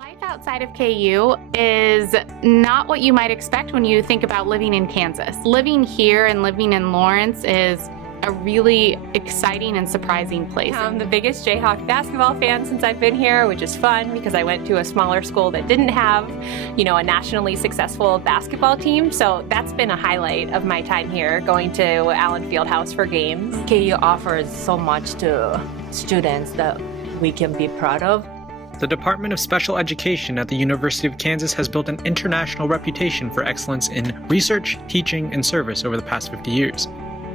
Life outside of KU is not what you might expect when you think about living in Kansas. Living here and living in Lawrence is a really exciting and surprising place. I'm the biggest Jayhawk basketball fan since I've been here, which is fun because I went to a smaller school that didn't have, a nationally successful basketball team. So that's been a highlight of my time here, going to Allen Fieldhouse for games. KU offers so much to students that we can be proud of. The Department of Special Education at the University of Kansas has built an international reputation for excellence in research, teaching, and service over the past 50 years.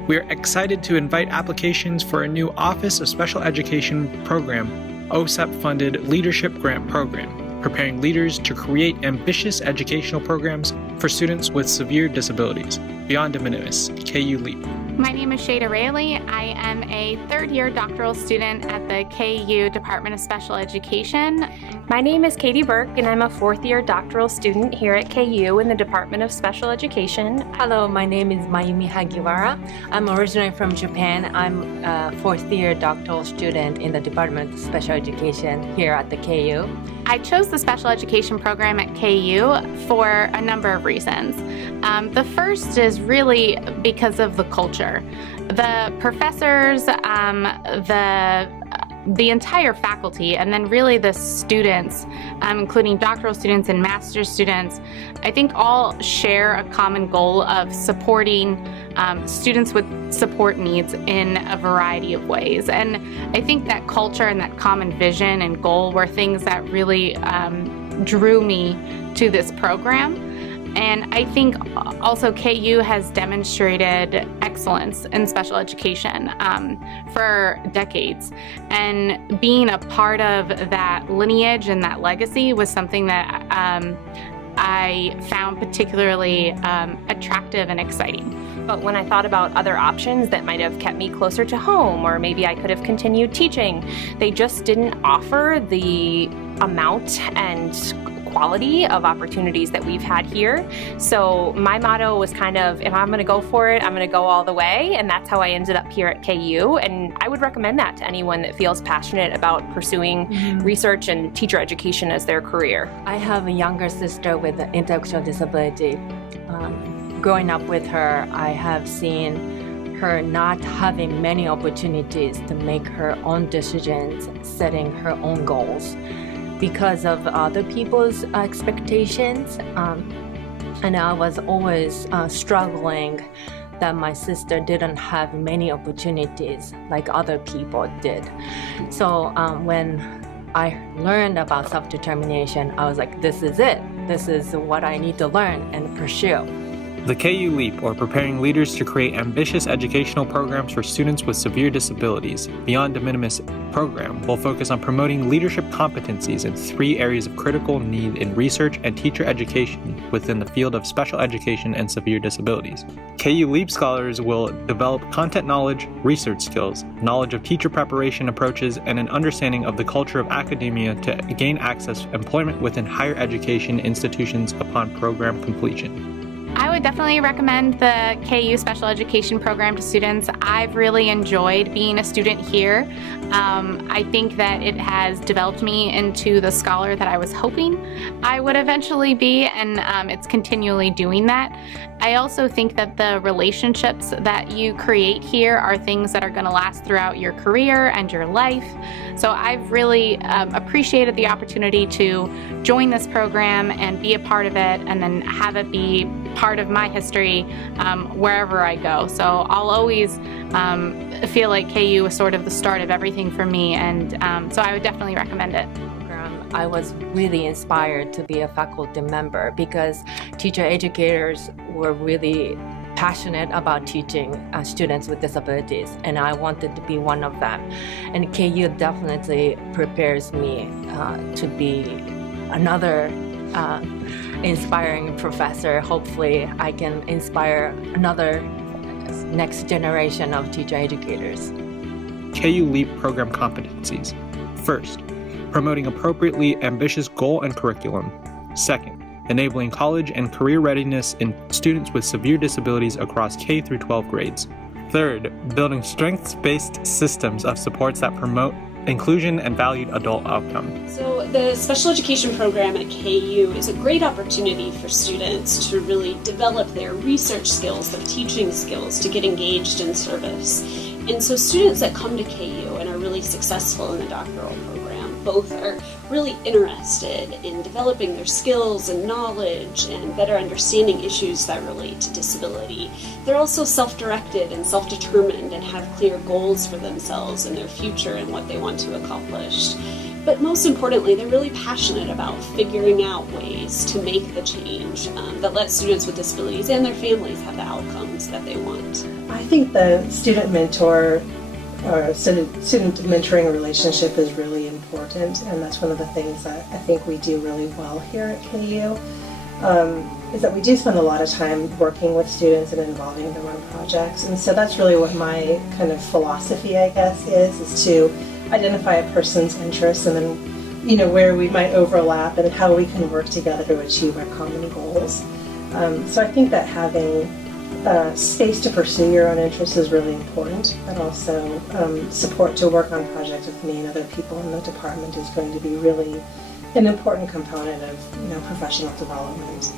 We are excited to invite applications for a new Office of Special Education program, OSEP-funded Leadership Grant Program, preparing leaders to create ambitious educational programs for students with severe disabilities. Beyond de minimis, KU LEAP. My name is Shada Rayleigh. I am a third-year doctoral student at the KU Department of Special Education. My name is Katie Burke, and I'm a fourth-year doctoral student here at KU in the Department of Special Education. Hello, my name is Mayumi Hagiwara. I'm originally from Japan. I'm a fourth-year doctoral student in the Department of Special Education here at the KU. I chose the special education program at KU for a number of reasons. The first is really because of the culture. The professors, the entire faculty, and then really the students, including doctoral students and master's students, I think all share a common goal of supporting students with support needs in a variety of ways. And I think that culture and that common vision and goal were things that really drew me to this program. And I think also KU has demonstrated excellence in special education for decades. And being a part of that lineage and that legacy was something that I found particularly attractive and exciting. But when I thought about other options that might have kept me closer to home, or maybe I could have continued teaching, they just didn't offer the amount and quality of opportunities that we've had here. So my motto was kind of, if I'm going to go for it, I'm going to go all the way. And that's how I ended up here at KU. And I would recommend that to anyone that feels passionate about pursuing research and teacher education as their career. I have a younger sister with an intellectual disability. Growing up with her, I have seen her not having many opportunities to make her own decisions, setting her own goals, because of other people's expectations. And I was always struggling that my sister didn't have many opportunities like other people did. So when I learned about self-determination, I was like, this is it. This is what I need to learn and pursue. The KU LEAP, or Preparing Leaders to Create Ambitious Educational Programs for Students with Severe Disabilities, Beyond de minimis program will focus on promoting leadership competencies in 3 areas of critical need in research and teacher education within the field of special education and severe disabilities. KU LEAP scholars will develop content knowledge, research skills, knowledge of teacher preparation approaches, and an understanding of the culture of academia to gain access to employment within higher education institutions upon program completion. I would definitely recommend the KU Special Education program to students. I've really enjoyed being a student here. I think that it has developed me into the scholar that I was hoping I would eventually be, and it's continually doing that. I also think that the relationships that you create here are things that are going to last throughout your career and your life. So I've really appreciated the opportunity to join this program and be a part of it, and then have it be part of my history wherever I go. So I'll always feel like KU is sort of the start of everything for me, and so I would definitely recommend it. I was really inspired to be a faculty member because teacher educators were really passionate about teaching students with disabilities, and I wanted to be one of them. And KU definitely prepares me to be another inspiring professor. Hopefully I can inspire another next generation of teacher educators. KU LEAP program competencies. First, promoting appropriately ambitious goal and curriculum. Second, enabling college and career readiness in students with severe disabilities across K through 12 grades. Third, building strengths-based systems of supports that promote inclusion and valued adult outcome. So the special education program at KU is a great opportunity for students to really develop their research skills, their teaching skills, to get engaged in service. And so students that come to KU and are really successful in the doctoral program, both are really interested in developing their skills and knowledge and better understanding issues that relate to disability. They're also self-directed and self-determined and have clear goals for themselves and their future and what they want to accomplish. But most importantly, they're really passionate about figuring out ways to make the change that let students with disabilities and their families have the outcomes that they want. I think the student-mentor or student mentoring relationship is really important, and that's one of the things that I think we do really well here at KU, is that we do spend a lot of time working with students and involving them in projects. And so that's really what my kind of philosophy, I guess, is to identify a person's interests and then, where we might overlap and how we can work together to achieve our common goals. So I think that having space to pursue your own interests is really important, but also support to work on projects with me and other people in the department is going to be really an important component of professional development.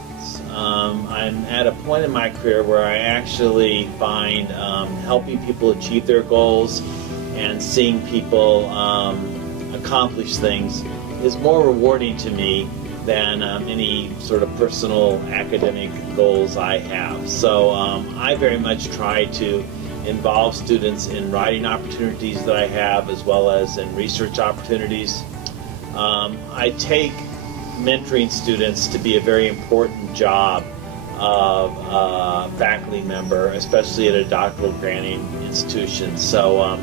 I'm at a point in my career where I actually find helping people achieve their goals and seeing people accomplish things is more rewarding to me than any sort of personal academic goals I have. So I very much try to involve students in writing opportunities that I have as well as in research opportunities. I take mentoring students to be a very important job of a faculty member, especially at a doctoral granting institution. So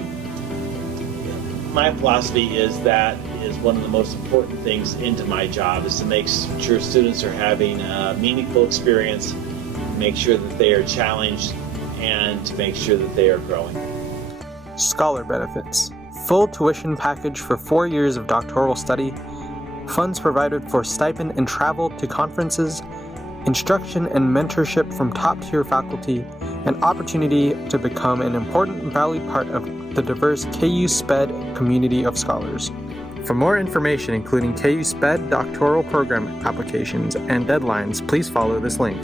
my philosophy is that is one of the most important things into my job is to make sure students are having a meaningful experience, make sure that they are challenged, and to make sure that they are growing. Scholar benefits. Full tuition package for 4 years of doctoral study, funds provided for stipend and travel to conferences, instruction and mentorship from top-tier faculty, and opportunity to become an important and valued part of the diverse KU SPED community of scholars. For more information, including KU SPED doctoral program applications and deadlines, please follow this link.